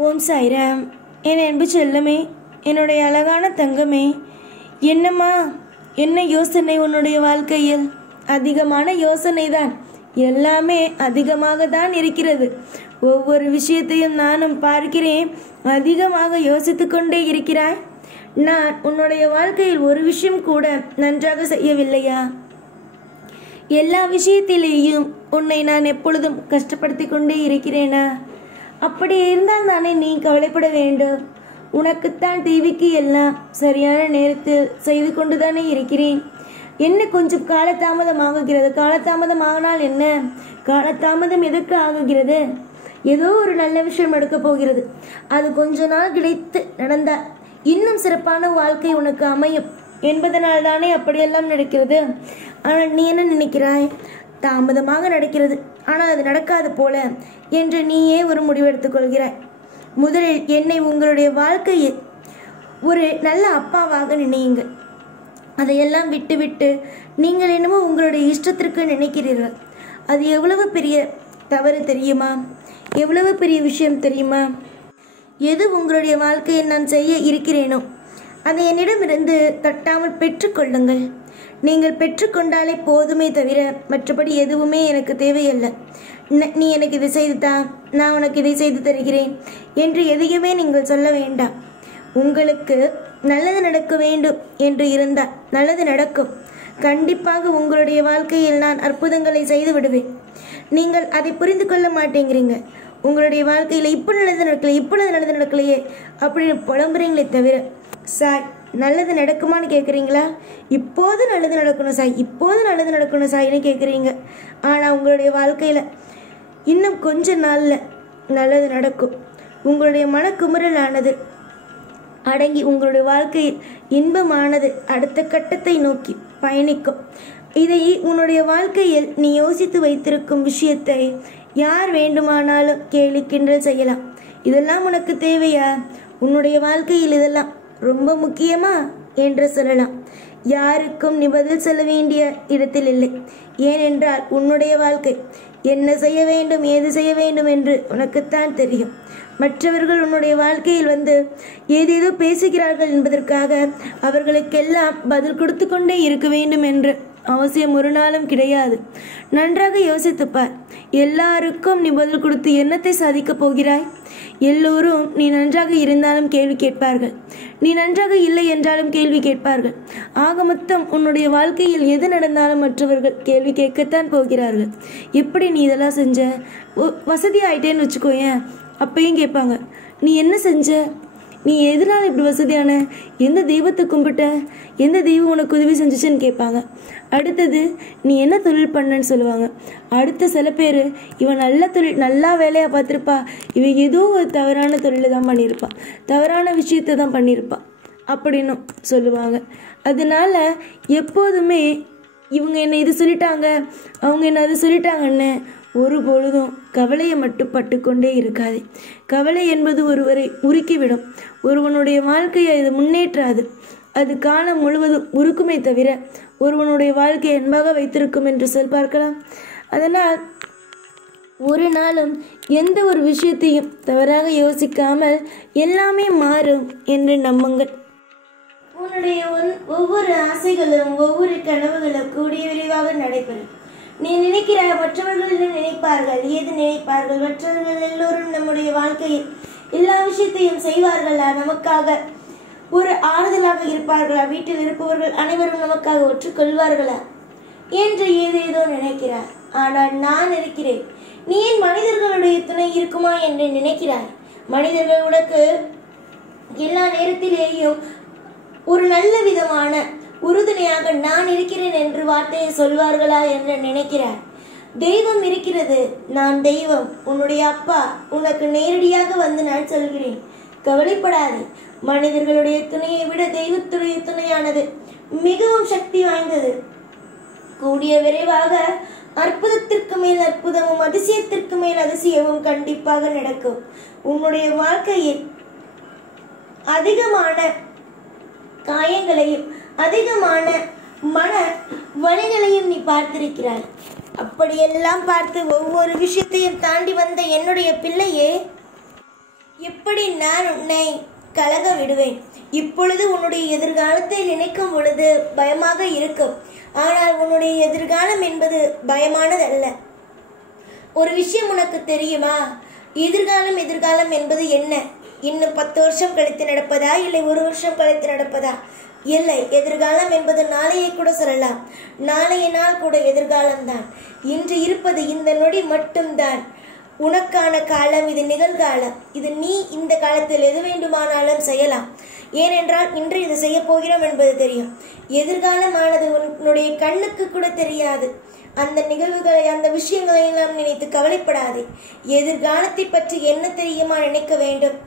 ஓம் சாய்ராம். என் அன்பு செல்லமே, என்னுடைய அழகான தங்கமே, என்னம்மா, என்ன யோசனை உன்னுடைய வாழ்க்கையில்? அதிகமான யோசனை தான், எல்லாமே அதிகமாக தான் இருக்கிறது. ஒவ்வொரு விஷயத்தையும் நானும் பார்க்கிறேன், அதிகமாக யோசித்து கொண்டே இருக்கிறாய். நான் உன்னுடைய வாழ்க்கையில் ஒரு விஷயம் கூட நன்றாக செய்யவில்லையா? எல்லா விஷயத்திலேயும் உன்னை நான் எப்பொழுதும் கஷ்டப்படுத்தி கொண்டே இருக்கிறேனா? அப்படி இருந்தால் தானே நீ கவலைப்பட வேண்டும். உனக்குத்தான் தேவிக்கு எல்லாம் சரியான நேரத்தில் செய்து கொண்டுதானே இருக்கிறேன். என்ன கொஞ்சம் காலதாமதம் ஆகுகிறது? காலதாமதம் ஆகினால் என்ன? காலதாமதம் எதற்கு ஆகுகிறது? ஏதோ ஒரு நல்ல விஷயம் நடக்கப் போகிறது. அது கொஞ்ச நாள் கிடைத்து நடந்தால் இன்னும் சிறப்பான வாழ்க்கை உனக்கு அமையும் என்பதனால் தானே அப்படியெல்லாம் நடக்கிறது. ஆனால் நீ என்ன நினைக்கிறாய்? தாமதமாக நடக்கிறது, ஆனால் அது நடக்காது போல என்று நீயே ஒரு முடிவெடுத்துக் கொள்கிறாய். முதலில் என்னை உங்களுடைய வாழ்க்கையில் ஒரு நல்ல அப்பாவாக நினையுங்கள். அதையெல்லாம் விட்டுவிட்டு நீங்கள் என்னமோ உங்களுடைய இஷ்டத்திற்கு நினைக்கிறீர்கள். அது எவ்வளவு பெரிய தவறு தெரியுமா? எவ்வளவு பெரிய விஷயம் தெரியுமா? எது உங்களுடைய வாழ்க்கையில் நான் செய்ய இருக்கிறேனோ அதை என்னிடமிருந்து தட்டாமல் பெற்றுக்கொள்ளுங்கள். நீங்கள் பெற்றுக்கொண்டாலே போதுமே தவிர மற்றபடி எதுவுமே எனக்கு தேவையல்ல. நீ எனக்கு இதை செய்துதா, நான் உனக்கு இதை செய்து தருகிறேன் என்று எதையுமே நீங்கள் சொல்ல வேண்டாம். உங்களுக்கு நல்லது நடக்க வேண்டும் என்று இருந்தால் நல்லது நடக்கும். கண்டிப்பாக உங்களுடைய வாழ்க்கையில் நான் அற்புதங்களை செய்து விடுவேன். நீங்கள் அதை புரிந்து கொள்ள மாட்டேங்கிறீங்க. உங்களுடைய வாழ்க்கையில் இப்போ நல்லது நடக்கலையே, இப்பொழுது நல்லது நடக்கலையே அப்படின்னு புலம்புறீங்களே தவிர, சாய் நல்லது நடக்குமான்னு கேட்குறீங்களா? இப்போது நல்லது நடக்கணும் சாய், இப்போது நல்லது நடக்கணும் சாய்னு கேட்குறீங்க. ஆனால் உங்களுடைய வாழ்க்கையில் இன்னும் கொஞ்ச நாளில் நல்லது நடக்கும். உங்களுடைய மனக்குமுறலானது அடங்கி உங்களுடைய வாழ்க்கையில் இன்பமானது அடுத்த கட்டத்தை நோக்கி பயணிக்கும். இதை உன்னுடைய வாழ்க்கையில் நீ யோசித்து வைத்திருக்கும் விஷயத்தை யார் வேண்டுமானாலும் கேலி கிண்டல் செய்யலாம். இதெல்லாம் உனக்கு தேவையா? உன்னுடைய வாழ்க்கையில் இதெல்லாம் ரொம்ப முக்கியமா என்று சொல்லலாம். யாருக்கும் நீ பதில் சொல்ல வேண்டிய இடத்தில் இல்லை. ஏனென்றால் உன்னுடைய வாழ்க்கை என்ன செய்ய வேண்டும், ஏது செய்ய வேண்டும் என்று உனக்குத்தான் தெரியும். மற்றவர்கள் உன்னுடைய வாழ்க்கையில் வந்து ஏதேதோ பேசுகிறார்கள் என்பதற்காக அவர்களுக்கெல்லாம் பதில் கொடுத்து கொண்டே இருக்க வேண்டும் என்று அவசியம் ஒரு நாளும் கிடையாது. நன்றாக யோசித்துப்பார். எல்லாருக்கும் நீ பதில் கொடுத்து என்னத்தை சாதிக்கப் போகிறாய்? எல்லோரும் நீ நன்றாக இருந்தாலும் கேள்வி கேட்பார்கள், நீ நன்றாக இல்லை என்றாலும் கேள்வி கேட்பார்கள். ஆக மொத்தம் உன்னுடைய வாழ்க்கையில் எது நடந்தாலும் மற்றவர்கள் கேள்வி கேட்கத்தான் போகிறார்கள். எப்படி நீ இதெல்லாம் செஞ்ச? வசதி ஆயிட்டேன்னு வச்சுக்கோயேன், அப்பையும் கேட்பாங்க, நீ என்ன செஞ்ச? நீ எதனால் இப்படி வசதியான? எந்த தெய்வத்தை கும்பிட்ட? எந்த தெய்வம் உனக்கு உதவி செஞ்சிச்சுன்னு கேட்பாங்க. அடுத்தது நீ என்ன தொழில் பண்ணன்னு சொல்லுவாங்க. அடுத்த சில பேர் இவன் நல்ல தொழில், நல்லா வேலையாக பார்த்துருப்பா, இவன் ஏதோ ஒரு தவறான தொழிலை தான் பண்ணியிருப்பா, தவறான விஷயத்தை தான் பண்ணியிருப்பா அப்படின்னு சொல்லுவாங்க. அதனால எப்போதுமே இவங்க என்ன இது சொல்லிட்டாங்க, அவங்க என்ன அது சொல்லிட்டாங்கன்னு ஒரு பொழுதும் கவலையை மட்டும் பட்டுக்கொண்டே இருக்காது. கவலை என்பது ஒருவரை உருக்கிவிடும். ஒருவனுடைய வாழ்க்கையை அது முன்னேற்றாது. அது காலம் முழுவதும் உருக்குமே தவிர ஒருவனுடைய வாழ்க்கையை அன்பாக வைத்திருக்கும் என்று சொல் பார்க்கலாம். அதனால் ஒரு நாளும் எந்த ஒரு விஷயத்தையும் தவறாக யோசிக்காமல் எல்லாமே மாறும் என்று நம்புங்கள். உன்னுடைய ஒவ்வொரு ஆசைகளும் ஒவ்வொரு கனவுகளும் கூடிய விரைவாக நடைபெறும். நீ நினைக்கிற மற்றவர்கள் என்ன நினைப்பார்கள், ஏது நினைப்பார்கள்? மற்றவர்கள் எல்லோரும் நம்முடைய வாழ்க்கையில் எல்லா விஷயத்தையும் செய்வார்களா? நமக்காக ஒரு ஆறுதலாக இருப்பார்களா? வீட்டில் இருப்பவர்கள் அனைவரும் நமக்காக ஒற்றுக்கொள்வார்களா என்று ஏதேதோ நினைக்கிறார். ஆனால் நான் இருக்கிறேன். நீ ஏன் மனிதர்களுடைய துணை இருக்குமா என்று நினைக்கிறாய்? மனிதர்கள் உனக்கு எல்லா நேரத்திலேயும் ஒரு நல்ல விதமான உறுதுணையாக நான் இருக்கிறேன் என்று வார்த்தையை சொல்வார்களா என்று நினைக்கிறார். தெய்வம் இருக்கிறது, நான் தெய்வம், உன்னுடைய அப்பா உனக்கு நேரடியாக வந்து நான் சொல்கிறேன், கவலைப்படாது. மனிதர்களுடைய துணையை விட தெய்வத்துடைய துணையானது மிகவும் சக்தி வாய்ந்தது. கூடிய விரைவாக அற்புதத்திற்கு மேல் அற்புதமும் அதிசயத்திற்கு மேல் அதிசயமும் கண்டிப்பாக நடக்கும். உன்னுடைய வாழ்க்கையில் அதிகமான காயங்களையும் அதிகமான மன வலிகளையும் நீ பார்த்திருக்கிறாய். அப்படியெல்லாம் பார்த்து ஒவ்வொரு விஷயத்தையும் தாண்டி வந்த என்னுடைய பிள்ளையே, எப்படி நான் உன்னை கலங்க விடுவேன்? இப்பொழுது உன்னுடைய எதிர்காலத்தை நினைக்கும் பொழுது பயமாக இருக்கும். ஆனால் உன்னுடைய எதிர்காலம் என்பது பயமானதல்ல. ஒரு விஷயம் உனக்கு தெரியுமா? எதிர்காலம் என்பது என்ன? இன்னும் 10 வருஷம் கழித்து நடப்பதா, இல்லை 1 வருஷம் கழித்து நடப்பதா? இல்லை, எதிர்காலம் என்பது நாளையை கூட சொல்லலாம். நாளைய நாள் கூட எதிர்காலம்தான். இன்று இருப்பது இந்த நொடி மட்டும்தான் உனக்கான காலம். இது நிகழ்காலம். இது நீ இந்த காலத்தில் எது வேண்டுமானாலும் செய்யலாம். ஏனென்றால் இன்று இது செய்ய போகிறோம் என்பது தெரியும். எதிர்காலமானது உன்னுடைய கண்ணுக்கு கூட தெரியாது. அந்த நிகழ்வுகளை, அந்த விஷயங்களை எல்லாம் நினைத்து கவலைப்படாதே. எதிர்காலத்தை பற்றி என்ன தெரியுமா நினைக்க வேண்டும்?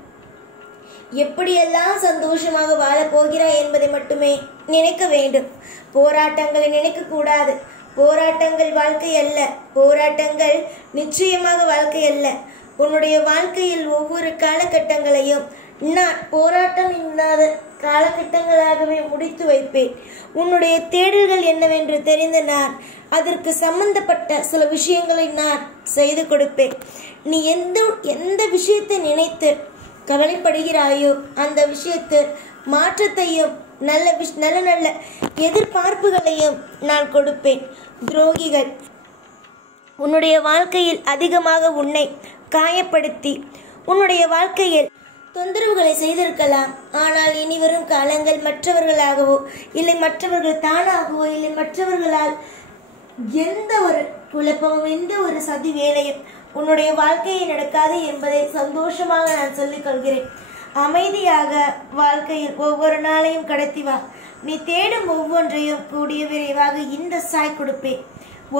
எப்படியெல்லாம் சந்தோஷமாக வாழப் போகிறாய் என்பதை மட்டுமே நினைக்க வேண்டும். போராட்டங்களை நினைக்க கூடாது. போராட்டங்கள் வாழ்க்கை அல்ல. போராட்டங்கள் நிச்சயமாக வாழ்க்கை அல்ல. உன்னுடைய வாழ்க்கையில் ஒவ்வொரு காலகட்டங்களையும் நான் போராட்டம் இல்லாத காலகட்டங்களாகவே முடித்து வைப்பேன். உன்னுடைய தேடல்கள் என்னவென்று தெரிந்த நான் அதற்கு சம்பந்தப்பட்ட சில விஷயங்களை நான் செய்து கொடுப்பேன். நீ எந்த விஷயத்தை நினைத்து கவலைப்படுகிறாயோ அந்த விஷயத்து மாற்றத்தையும் நல்ல நல்ல எதிர்பார்ப்புகளையும் நான் கொடுப்பேன். துரோகிகள் உன்னுடைய வாழ்க்கையில் அதிகமாக உன்னை காயப்படுத்தி உன்னுடைய வாழ்க்கையில் தொந்தரவுகளை செய்திருக்கலாம். ஆனால் இனி வரும் காலங்கள் மற்றவர்களாகவோ, இல்லை மற்றவர்கள் தானாகவோ, இல்லை மற்றவர்களால் எந்த ஒரு குழப்பமும், எந்த ஒரு சதி வேலையும் உன்னுடைய வாழ்க்கையை நடக்காது என்பதை சந்தோஷமாக நான் சொல்லிக் கொள்கிறேன். அமைதியாக வாழ்க்கையில் ஒவ்வொரு நாளையும் கடத்தி வா. நீ தேடும் ஒவ்வொன்றையும் கூடிய விரைவாக இந்த சாய் கொடுப்பேன்.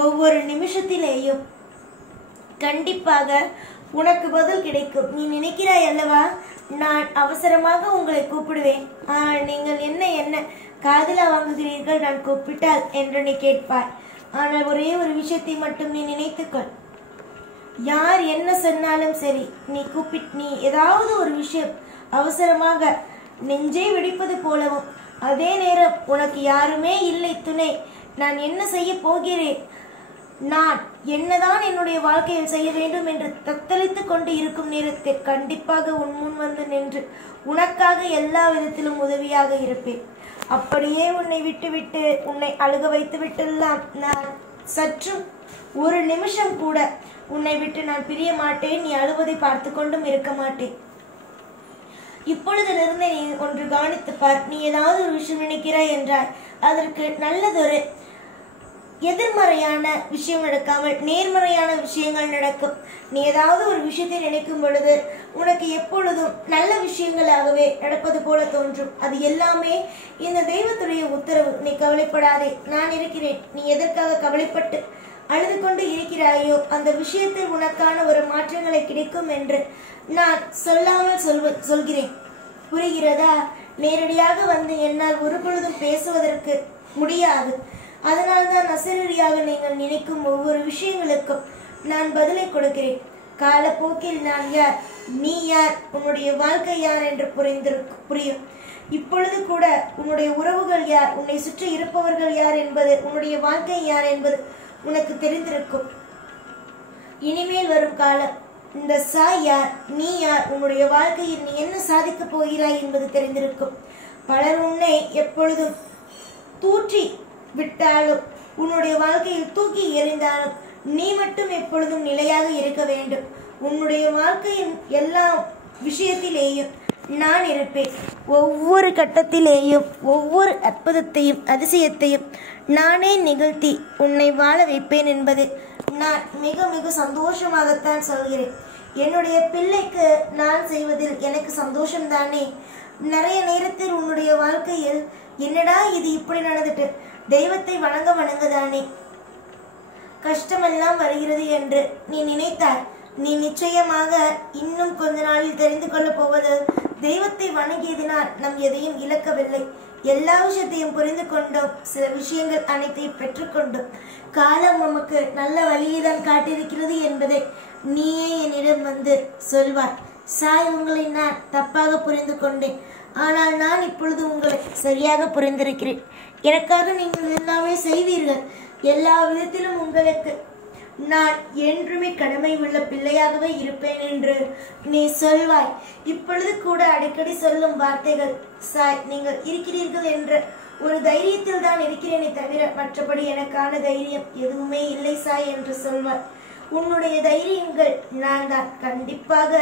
ஒவ்வொரு நிமிஷத்திலேயும் கண்டிப்பாக உனக்கு பதில் கிடைக்கும். நீ நினைக்கிறாய் அல்லவா, நான் அவசரமாக உங்களை கூப்பிடுவேன், ஆனால் நீங்கள் என்ன காதலா வாங்குகிறீர்கள் நான் கூப்பிட்டால் என்று நீ கேட்பாய். ஆனால் ஒரே ஒரு விஷயத்தை மட்டும் நீ நினைத்துக்கொள். யார் என்ன சொன்னாலும் சரி, நீ ஏதாவது ஒரு விஷயம் அவசரமாக நெஞ்சை வெடிப்பது போலவும், அதே நேரம் உனக்கு யாருமே இல்லை துணை, நான் என்ன செய்ய போகிறேன், நான் என்னதான் என்னுடைய வாழ்க்கையில் செய்ய வேண்டும் என்று தத்தளித்துக் கொண்டு இருக்கும் நேரத்தில் கண்டிப்பாக உன் முன் வந்து நின்று உனக்காக எல்லா விதத்திலும் உதவியாக இருப்பேன். அப்படியே உன்னை விட்டுவிட்டு உன்னை அழுக வைத்து விட்டெல்லாம் நான் சற்றும் ஒரு நிமிஷம் கூட உன்னை விட்டு நான் பிரிய மாட்டேன். நீ அழுவதை பார்த்து கொண்டும் இருக்க மாட்டேன். இப்பொழுதிலிருந்து நீ ஒன்று கவனித்து பார். நீ ஏதாவது ஒரு விஷயம் நினைக்கிறாய் என்றால் அதற்கு நல்லதொரு எதிர்மறையான விஷயம் நடக்காமல் நேர்மறையான விஷயங்கள் நடக்கும். நீ ஏதாவது ஒரு விஷயத்தை நினைக்கும் பொழுது உனக்கு எப்பொழுதும் நல்ல விஷயங்களாகவே நடப்பது போல தோன்றும். அது எல்லாமே இந்த தெய்வத்துடைய உத்தரவு. நீ கவலைப்படாதே, நான் இருக்கிறேன். நீ எதற்காக கவலைப்பட்டு அழுது கொண்டு இருக்கிறாயோ அந்த விஷயத்தில் உனக்கான ஒரு மாற்றங்களை கிடைக்கும் என்று நான் சொல்லாமல் சொல்கிறேன். புரிகிறதா? நேரடியாக வந்து என்னால் ஒரு பொழுதும் பேசுவதற்கு முடியாது. அதனால்தான் அசரீரியாக நீங்கள் நினைக்கும் ஒவ்வொரு விஷயங்களுக்கும் நான் பதிலை கொடுக்கிறேன். காலப்போக்கில் நான் யார், நீ யார், உன்னுடைய வாழ்க்கை யார் என்று புரியும். இப்பொழுது கூட உன்னுடைய உறவுகள் யார், உன்னை சுற்றி இருப்பவர்கள் யார் என்பது, உன்னுடைய வாழ்க்கை யார் என்பது உனக்கு தெரிந்திருக்கும். இனிமேல் வரும் காலம் இந்த சாய் யார், நீ யார், உன்னுடைய வாழ்க்கையில் நீ என்ன சாதிக்க போகிறாய் என்பது தெரிந்திருக்கும். பலர் உன்னை எப்பொழுதும் தூற்றி விட்டாலும், உன்னுடைய வாழ்க்கையில் தூக்கி எறிந்தாலும் நீ மட்டும் எப்பொழுதும் நிலையாக இருக்க வேண்டும். உன்னுடைய வாழ்க்கையின் எல்லா விஷயத்திலேயும் நான் இருப்பேன். ஒவ்வொரு கட்டத்திலேயும் ஒவ்வொரு அற்புதத்தையும் அதிசயத்தையும் நானே நிகழ்த்தி உன்னை வாழ வைப்பேன் என்பது நான் மிக மிக சந்தோஷமாகத்தான் சொல்கிறேன். என்னுடைய பிள்ளைக்கு நான் செய்வதில் எனக்கு சந்தோஷம்தானே. நிறைய நேரத்தில் உன்னுடைய வாழ்க்கையில் என்னடா இது இப்படி நடந்துட்டு, தெய்வத்தை வணங்கதானே கஷ்டமெல்லாம் வருகிறது என்று நீ நினைத்தாய். நீ நிச்சயமாக இன்னும் கொஞ்ச நாளில் தெரிந்து கொள்ளப் போவது, தெய்வத்தை வணங்கியதினால் நம் எதையும் இழக்கவில்லை. எல்லா விஷயத்தையும் புரிந்து கொண்டோம். சில விஷயங்கள் அனைத்தையும் பெற்றுக்கொண்டோம். காலம் நமக்கு நல்ல வழியை தான் காட்டியிருக்கிறது என்பதை நீயே என்னிடம் வந்து சொல்வாய். சாய், உங்களை நான் தப்பாக புரிந்து கொண்டேன், ஆனால் நான் இப்பொழுது உங்களை சரியாக புரிந்திருக்கிறேன். எனக்காக நீங்கள் எல்லாமே செய்வீர்கள். எல்லா விதத்திலும் உங்களுக்கு நான் என்றுமே கடமை உள்ள பிள்ளையாகவே இருப்பேன் என்று நீ சொல்வாய். இப்பொழுது கூட அடிக்கடி சொல்லும் வார்த்தைகள், சாய் நீங்கள் இருக்கிறீர்கள் என்ற ஒரு தைரியத்தில் தான் இருக்கிறேனே தவிர மற்றபடி எனக்கான தைரியம் எதுவுமே இல்லை சாய் என்று சொல்வாய். உன்னுடைய தைரியங்கள் நான் தான். கண்டிப்பாக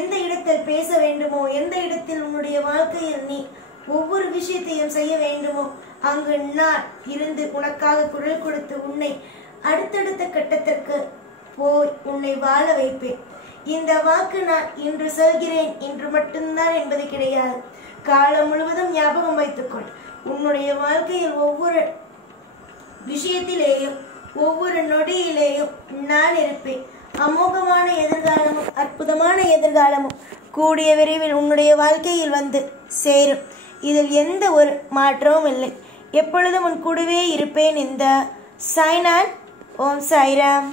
எந்த இடத்தில் பேச வேண்டுமோ, எந்த இடத்தில் உன்னுடைய வாழ்க்கையில் நீ ஒவ்வொரு விஷயத்தையும் செய்ய வேண்டுமோ அங்கு நான் இருந்து உனக்காக குரல் கொடுத்து உன்னை அடுத்தடுத்த கட்டத்திற்கு போய் உன்னை வாழ வைப்பேன். இந்த வாக்கு நான் இன்று சொல்கிறேன், இன்று மட்டும்தான் என்பது கிடையாது. காலம் முழுவதும் ஞாபகம் வைத்துக்கொள். உன்னுடைய வாழ்க்கையில் ஒவ்வொரு விஷயத்திலேயும் ஒவ்வொரு நொடியிலேயும் நான் இருப்பேன். அமோகமான எதிர்காலமும் அற்புதமான எதிர்காலமும் கூடிய விரைவில் உன்னுடைய வாழ்க்கையில் வந்து சேரும். இதில் எந்த ஒரு மாற்றமும் இல்லை. எப்பொழுதும் உன் கூடவே இருப்பேன். இந்த சாய்நாத். ஓம் சாய்ராம்.